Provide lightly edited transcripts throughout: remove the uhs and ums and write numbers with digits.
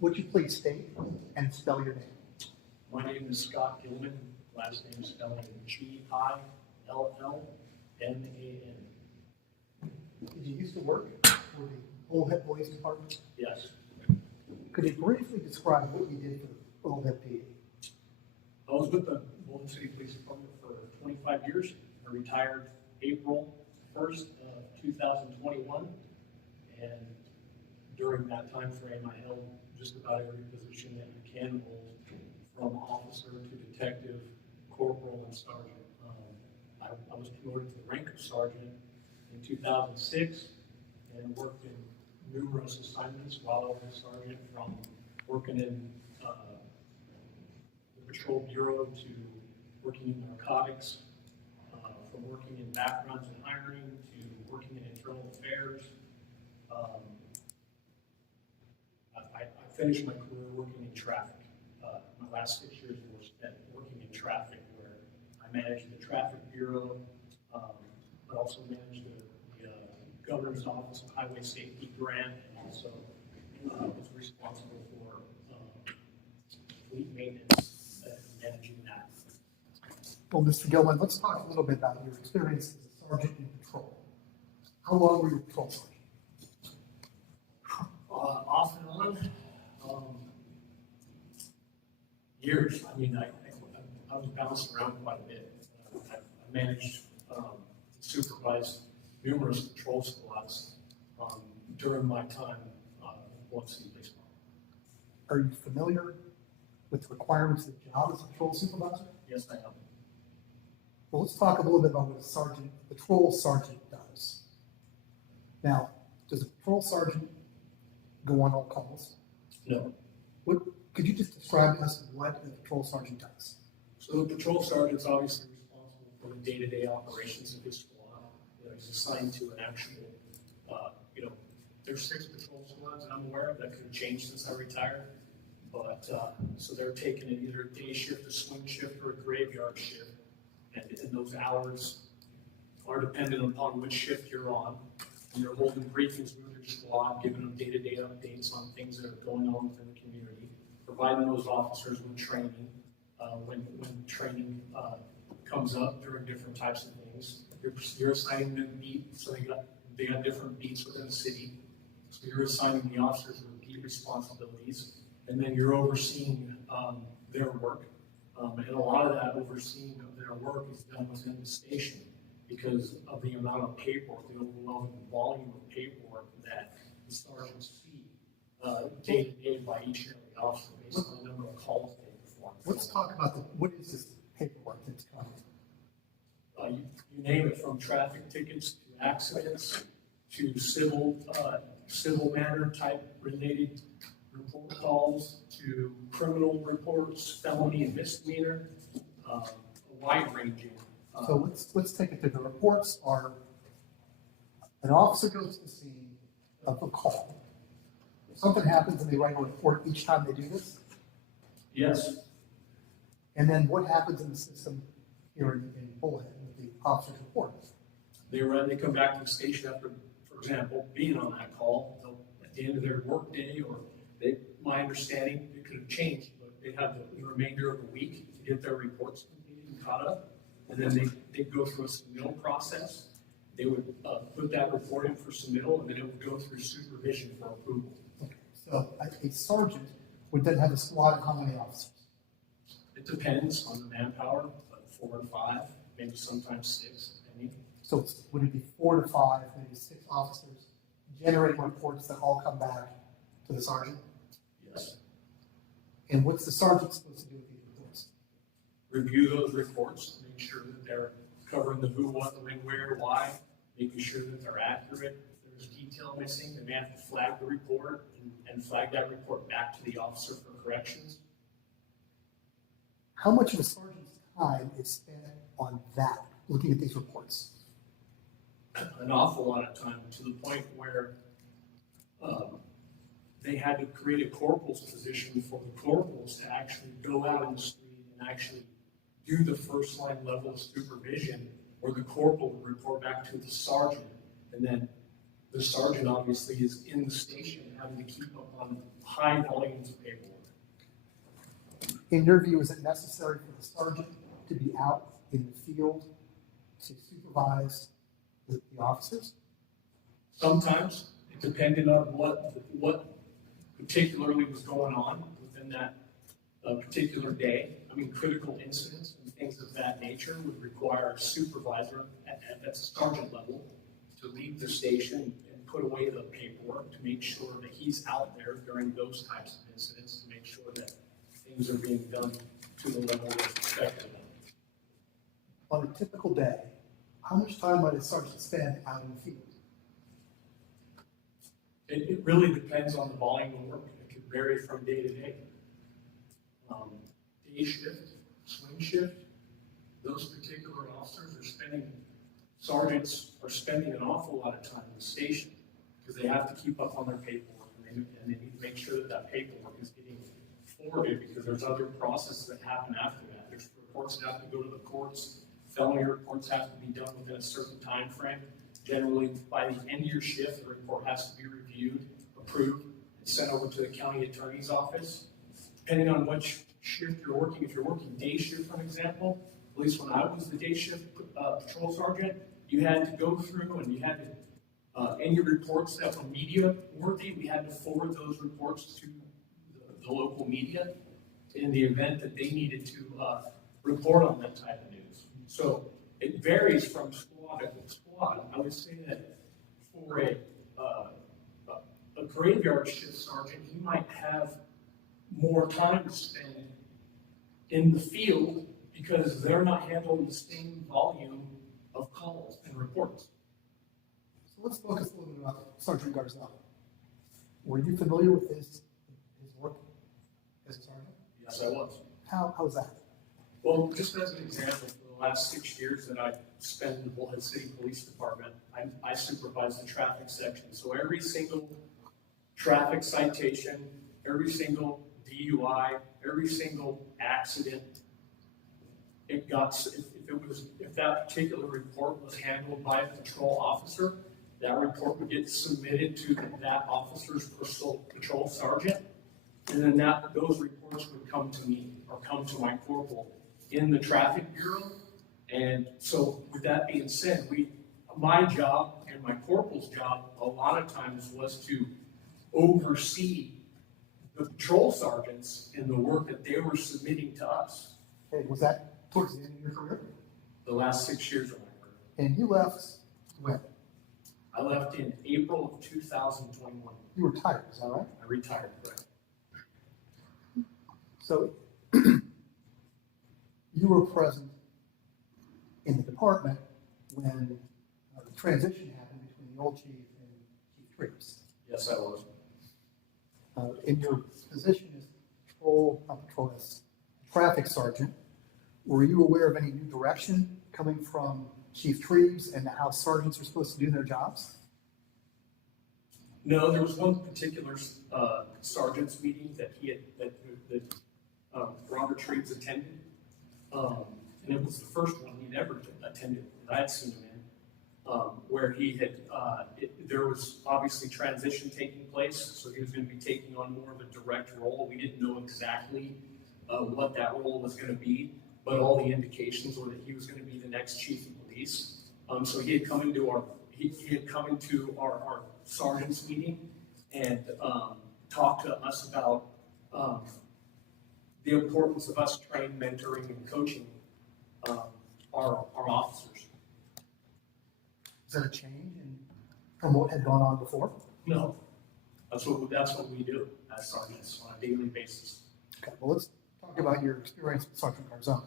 would you please state and spell your name? My name is Scott Kingman. Last name is spelled Gillman. Did you used to work for the Bullhead Police Department? Yes. Could you briefly describe what you did for the Bullhead PD? I was with the Bullhead City Police Department for 25 years. I retired April 1st, 2021. And during that time frame, I held just about every position that you can hold, from officer to detective, corporal, and sergeant. I was promoted to the rank of sergeant in 2006 and worked in numerous assignments while I was a sergeant, from working in the patrol bureau to working in narcotics, from working in backgrounds and hiring to working in internal affairs. I finished my career working in traffic. My last 6 years were spent working in traffic, where I managed the traffic bureau, but also managed the Governor's Office of Highway Safety grant, and also was responsible for fleet maintenance and managing that. Well, Mr. Gilman, let's talk a little bit about your experience as a sergeant in patrol. How long were you patrol sergeant? Off and on, years. I mean, I was bouncing around quite a bit. I managed, supervised numerous patrol squads during my time in Bullhead City Police Department. Are you familiar with the requirements of the job as a patrol supervisor? Yes, I am. Well, let's talk a little bit about what a patrol sergeant does. Now, does a patrol sergeant go on all calls? No. Could you just describe to us what a patrol sergeant does? So the patrol sergeant is obviously responsible for the day-to-day operations of his squad. He's assigned to an actual, there's 6 patrol squads that I'm aware of that could have changed since I retired. But, so they're taking it either a day shift, a swing shift, or a graveyard shift. And those hours are dependent upon which shift you're on. And you're holding briefings with your squad, giving them day-to-day updates on things that are going on within the community, providing those officers with training, when training comes up during different types of things. You're assigning them beats, so they got different beats within the city. So you're assigning the officers with beat responsibilities, and then you're overseeing their work. And a lot of that overseeing of their work is done within the station because of the amount of paperwork, the overwhelming volume of paperwork that the sergeants see day to day by each and every officer based on the number of calls they perform. Let's talk about what is this paperwork that's coming? You name it, from traffic tickets to accidents to civil matter type related report calls to criminal reports, felony and misdemeanor, wide ranging. So let's take it through. The reports are: an officer goes to the scene of a call. Something happens and they write a report each time they do this? Yes. And then what happens in the system here in Bullhead with the officer's report? They come back to the station after, for example, being on that call. At the end of their work day, or my understanding, it could have changed, but they have the remainder of the week to get their reports completed and caught up. And then they go through a submittal process. They would put that report in for submittal, and then it would go through supervision for approval. Okay. So a sergeant would then have a squad of how many officers? It depends on the manpower, but 4 to 5, maybe sometimes 6, depending. So would it be 4 to 5, maybe 6 officers generating reports that all come back to the sergeant? Yes. And what's the sergeant supposed to do with these reports? Review those reports, make sure that they're covering the who, what, the when, where, why, making sure that they're accurate. If there's detail missing, they may have to flag the report and flag that report back to the officer for corrections. How much of a sergeant's time is spent on that, looking at these reports? An awful lot of time, to the point where they had to create a corporal's position for the corporals to actually go out in the street and actually do the first line level of supervision, where the corporal would report back to the sergeant, and then the sergeant obviously is in the station having to keep up on high volumes of paperwork. In your view, is it necessary for the sergeant to be out in the field to supervise the officers? Sometimes, it depended on what particularly was going on within that particular day. I mean, critical incidents and things of that nature would require a supervisor at the sergeant level to leave the station and put away the paperwork to make sure that he's out there during those types of incidents to make sure that things are being done to the level that's expected of them. On a typical day, how much time might a sergeant spend out in the field? It really depends on the volume of work. It can vary from day to day. Day shift, swing shift, those particular sergeants are spending an awful lot of time in the station because they have to keep up on their paperwork and they need to make sure that that paperwork is getting forwarded because there's other processes that happen after that. There's reports that have to go to the courts. Felony reports have to be done within a certain time frame. Generally, by the end of your shift, the report has to be reviewed, approved, and sent over to the county attorney's office. Depending on which shift you're working, if you're working day shift, for example, at least when I was the day shift patrol sergeant, you had to go through and you had to, any reports that were media worthy, we had to forward those reports to the local media in the event that they needed to report on that type of news. So it varies from squad to squad. I would say that for a graveyard shift sergeant, he might have more time to spend in the field because they're not handling the same volume of calls and reports. So let's focus a little bit about Sergeant Garzon. Were you familiar with his work as a sergeant? Yes, I was. How was that? Well, just as an example, for the last 6 years that I spent in the Bullhead City Police Department, I supervised the traffic section. So every single traffic citation, every single DUI, every single accident, if that particular report was handled by a patrol officer, that report would get submitted to that officer's patrol sergeant, and then those reports would come to me or come to my corporal in the traffic bureau. And so with that being said, my job and my corporal's job a lot of times was to oversee the patrol sergeants in the work that they were submitting to us. Okay, was that towards the end of your career? The last 6 years of my career. And you left when? I left in April of 2021. You retired, is that right? I retired, correct. So you were present in the department when the transition happened between the old chief and Chief Triggs. Yes, I was. In your position as traffic sergeant, were you aware of any new direction coming from Chief Triggs and how sergeants are supposed to do their jobs? No, there was one particular sergeant's meeting that Robert Triggs attended, and it was the first one he'd ever attended that I'd seen him in, where he had there was obviously transition taking place, so he was going to be taking on more of a direct role. We didn't know exactly what that role was going to be, but all the indications were that he was going to be the next chief of police. So he had come into our sergeant's meeting and talked to us about the importance of us training, mentoring, and coaching our officers. Is that a change from what had gone on before? No, that's what we do as sergeants on a daily basis. Okay, well, let's talk about your experience with Sergeant Garzon.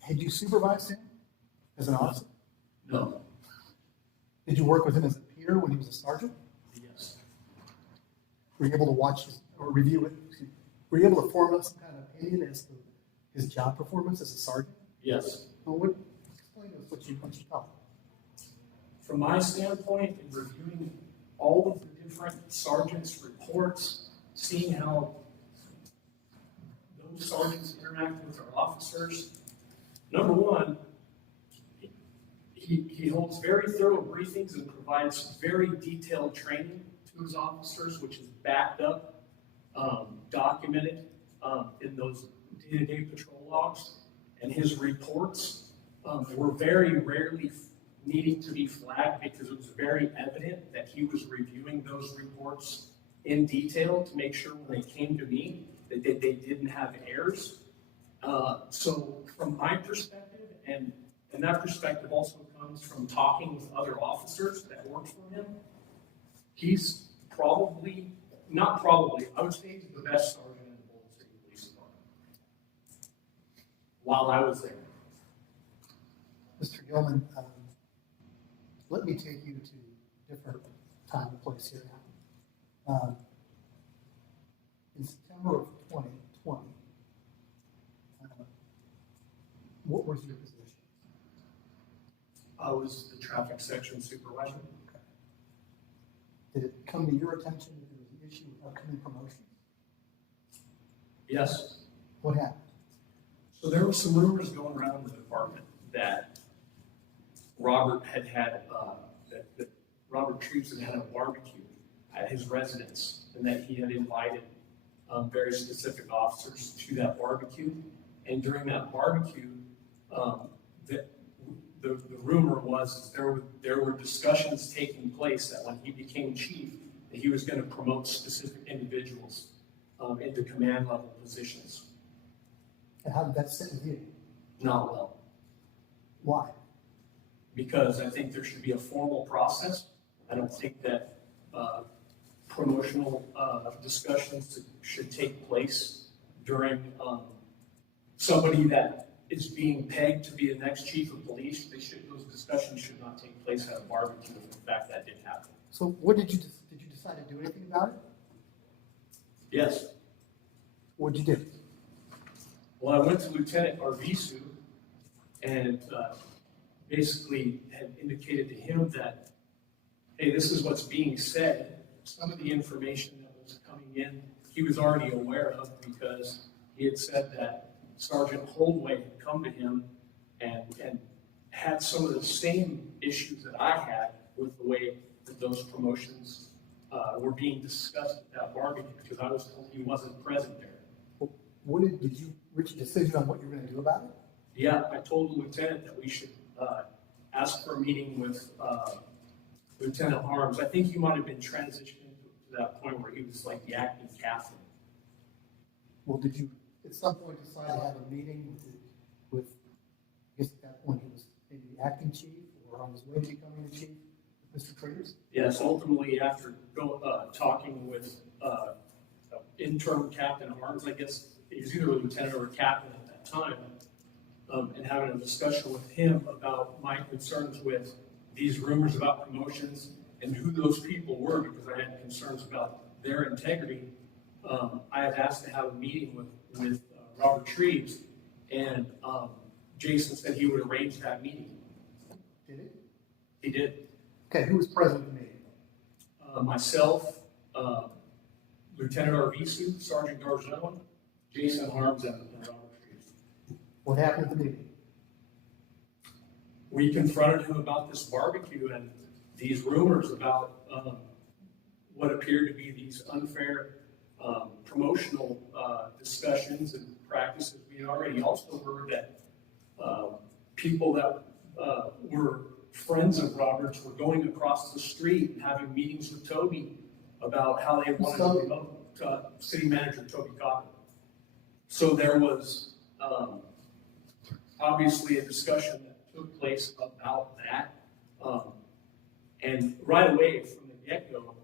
Had you supervised him as an officer? No. Did you work with him as a peer when he was a sergeant? Yes. Were you able to watch or review it? Were you able to form up some kind of opinion as to his job performance as a sergeant? Yes. Well, explain to us what you thought. From my standpoint, in reviewing all of the different sergeants' reports, seeing how those sergeants interact with our officers, number one, he holds very thorough briefings and provides very detailed training to his officers, which is backed up, documented in those day-to-day patrol logs. And his reports were very rarely needing to be flagged because it was very evident that he was reviewing those reports in detail to make sure when they came to me that they didn't have errors. So from my perspective, and that perspective also comes from talking with other officers that work for him, he's probably, not probably, I would say he's the best sergeant in the Bullhead City Police Department while I was there. Mr. Gilman, let me take you to a different time and place here now. In September of 2020, what was your position? I was the traffic section supervisor. Okay. Did it come to your attention that there was an issue with upcoming promotions? Yes. What happened? So there were some rumors going around the department that Robert that Robert Treves had a barbecue at his residence, and that he had invited very specific officers to that barbecue. And during that barbecue, the rumor was there were discussions taking place that when he became chief, that he was going to promote specific individuals into command level positions. And how did that sit with you? Not well. Why? Because I think there should be a formal process. I don't think that promotional discussions should take place during somebody that is being pegged to be the next chief of police. Those discussions should not take place at a barbecue if in fact that did happen. So what did you decide to do anything about it? Yes. What did you do? Well, I went to Lieutenant Arvisu and basically had indicated to him that, hey, this is what's being said. Some of the information that was coming in, he was already aware of because he had said that Sergeant Holdway had come to him and had some of the same issues that I had with the way that those promotions were being discussed at that barbecue, because I was told he wasn't present there. What did you reach a decision on what you were going to do about it? Yeah, I told the lieutenant that we should ask for a meeting with Lieutenant Harms. I think he might have been transitioning to that point where he was like the acting captain. Well, did you at some point decide to have a meeting with I guess at that point he was maybe the acting chief or on his way to becoming the chief, Mr. Treves? Yes, ultimately after talking with interim Captain Harms, I guess he was either a lieutenant or a captain at that time, and having a discussion with him about my concerns with these rumors about promotions and who those people were, because I had concerns about their integrity. I had asked to have a meeting with Robert Treves, and Jason said he would arrange that meeting. Did it? He did. Okay, who was present at the meeting? Myself, Lieutenant Arvisu, Sergeant Garzon, Jason Harms, and Robert Treves. What happened at the meeting? We confronted him about this barbecue and these rumors about what appeared to be these unfair promotional discussions and practices. We had already also heard that people that were friends of Robert's were going across the street and having meetings with Toby about how they wanted to promote City Manager Toby Cotter. So there was obviously a discussion that took place about that. And right away from the get-go,